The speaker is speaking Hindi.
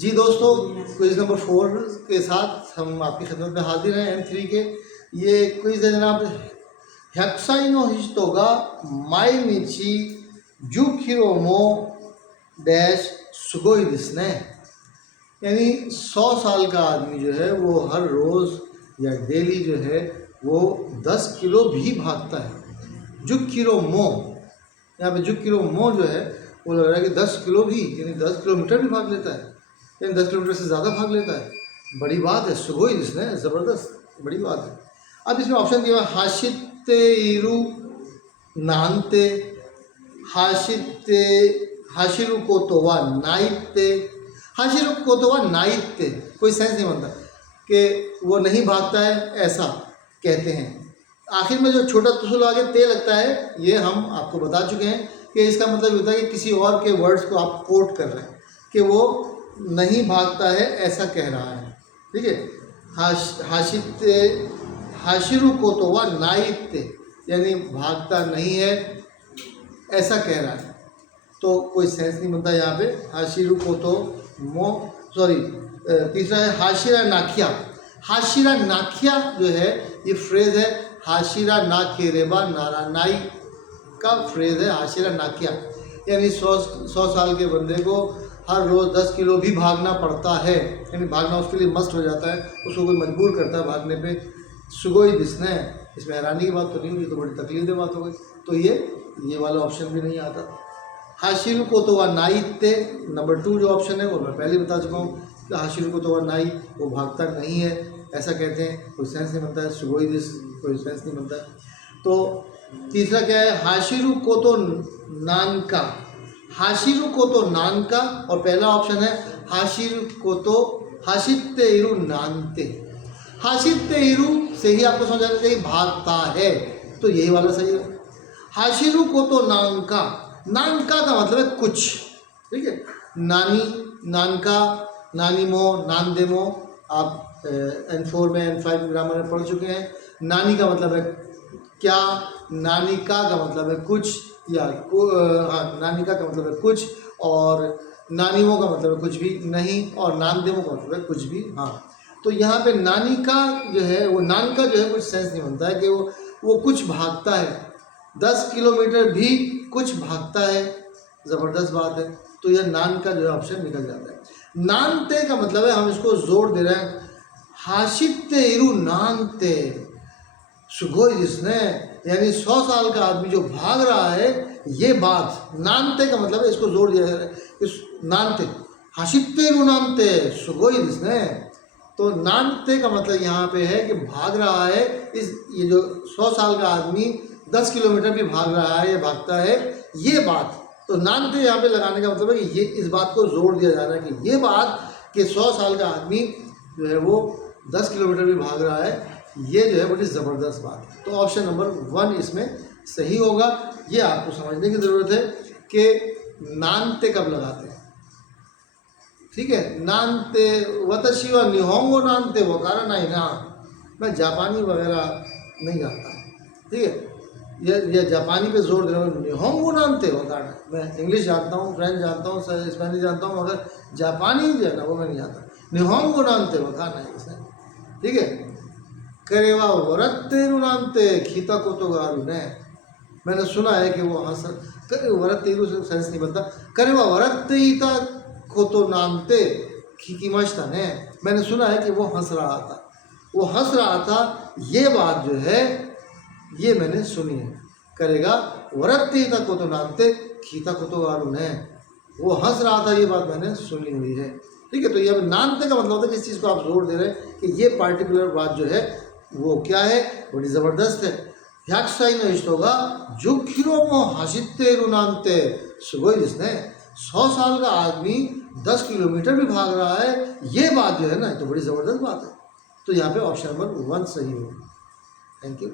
जी दोस्तों, क्विज नंबर 4 के साथ हम आपकी खिदमत में हाजिर हैं। M3 के ये क्विज है जनाब। 100歳の人が毎日10キロもडैश सुगोई दिसने, यानी 100 साल का आदमी जो है वो हर रोज़ या डेली जो है वो 10 किलो भी भागता है। 10 किलो मो, यहाँ पे 10 किलो मो जो है वो लग रहा है कि 10 किलो भी, यानी 10 किलोमीटर भी भाग लेता है, यानी 10 किलोमीटर से ज़्यादा भाग लेता है। बड़ी बात है, सुगोई दिसने, ज़बरदस्त बड़ी बात है। अब इसमें ऑप्शन दिया हाशिते इरू नानते, हाशिते हाशिरु कोतोवा नाइते, हाशिरु कोतोवा नाइते कोई सेंस नहीं बनता कि वो नहीं भागता है, ऐसा कहते हैं। आखिर में जो छोटा तुसुल आगे ते लगता है, ये हम आपको बता चुके हैं कि इसका मतलब होता है कि किसी और के वर्ड्स को आप कोट कर रहे हैं कि वो नहीं भागता है, ऐसा कह रहा है। ठीक है, हाशिते हाशिरु कोतोवा नाइते यानी भागता नहीं है, ऐसा कह रहा है। तो कोई सेंस नहीं बनता यहाँ पे। हाशिरु कोतो मो सॉरी तीसरा है हाशिरा नाखिया। हाशिरा नाखिया जो है ये फ्रेज़ है, हाशिरा ना केरेबा नारा नाई का फ्रेज़ है हाशिरा नाखिया, यानी 100 साल के बंदे को हर रोज़ 10 किलो भी भागना पड़ता है, यानी भागना उसके लिए मस्ट हो जाता है, उसको कोई मजबूर करता है भागने पे। सुगोई दिसने, इसमें हैरानी की बात तो नहीं हुई, तो बड़ी तकलीफ की बात हो गई। तो ये वाला ऑप्शन भी नहीं आता। हाशिरु कोतोवा नाइते नंबर 2 जो ऑप्शन है वो मैं पहले बता चुका हूँ कि हाशिरु कोतोवा नाई वो भागता नहीं है, ऐसा कहते हैं, कोई सेंस नहीं बनता है। सुगोई दिस कोई सेंस नहीं बनता है। तो तीसरा क्या है, हाशिरु कोतो नानका, हाशिरु कोतो नानका, और पहला ऑप्शन है हाशिरु कोतो हाशिते इरु नानते। हाशिते इरु से ही आपको समझ आना चाहिए भागता है, तो यही वाला सही है। हाशिरु कोतो नानका, नानका का मतलब है कुछ, ठीक है। नानी, नानका, नानीमो, नानदेमो आप N4 में N5 ग्रामर में पढ़ चुके हैं। नानी का मतलब है क्या, नानिका का मतलब है कुछ, या हाँ नानिका का मतलब है कुछ, और नानीमो का मतलब है कुछ भी नहीं, और नानदेमो का मतलब है कुछ भी हाँ। तो यहाँ पे नानी का जो है वो नान का जो है कुछ सेंस नहीं बनता है कि वो कुछ भागता है, 10 किलोमीटर भी कुछ भागता है, ज़बरदस्त बात है। तो यह नान का जो है ऑप्शन निकल जाता है। नानते का मतलब है, हम इसको जोर दे रहे हैं, हाशिते इरु नानते सुगोई जिसने, यानी 100 साल का आदमी जो भाग रहा है, ये बात नानते का मतलब है, इसको जोर दिया जा रहा है इस नानते, हाशिते इरु नानते सुगोई जिसने। तो नानते का मतलब यहाँ पे है कि भाग रहा है, ये जो 100 साल का आदमी 10 किलोमीटर भी भाग रहा है या भागता है, ये बात। तो नानते यहाँ पे लगाने का मतलब है कि ये इस बात को जोर दिया जा रहा है कि ये बात कि 100 साल का आदमी जो है वो 10 किलोमीटर भी भाग रहा है, ये जो है बड़ी ज़बरदस्त बात है। तो ऑप्शन नंबर 1 इसमें सही होगा। ये आपको समझने की ज़रूरत है कि नानते कब लगाते हैं, ठीक है। नानते वतशी व निहोंगो नानते वो कारण नहीं ना, मैं जापानी वगैरह नहीं जानता, ठीक है। यह जापानी पे जोर दे रहा हूँ, निहोंगो नानते वो कारण। मैं इंग्लिश जानता हूँ, फ्रेंच जानता हूँ, स्पेनिश जानता हूँ, मगर जापानी जो है ना वो मैं नहीं जानता। निहोंगो नानते वो कारण है इसमें, ठीक है। करेवा वरत्ते नानते खीता को तो गारू ने, मैंने सुना है कि वो हंस करे वरत्ते से सेंस नहीं बनता, करेवा वरत्ते को तो नानते खीकीमश्ता ने, मैंने सुना है कि वो हंस रहा था, वो हंस रहा था, ये बात जो है ये मैंने सुनी है। करेगा वरत्तीता को तो नानते खीता को तो गारू ने, वो हंस रहा था, ये बात मैंने सुनी हुई है, ठीक है। तो ये नानते का मतलब होता है कि इस चीज़ को आप जोर दे रहे हैं कि ये पार्टिकुलर बात जो है वो क्या है, बड़ी ज़बरदस्त है। 100歳の人が10キロも走っているなんてすごいですね। 100 साल का आदमी 10 किलोमीटर भी भाग रहा है, ये बात जो है ना तो बड़ी ज़बरदस्त बात है। तो यहाँ पे ऑप्शन नंबर 1 सही होगा। Thank you.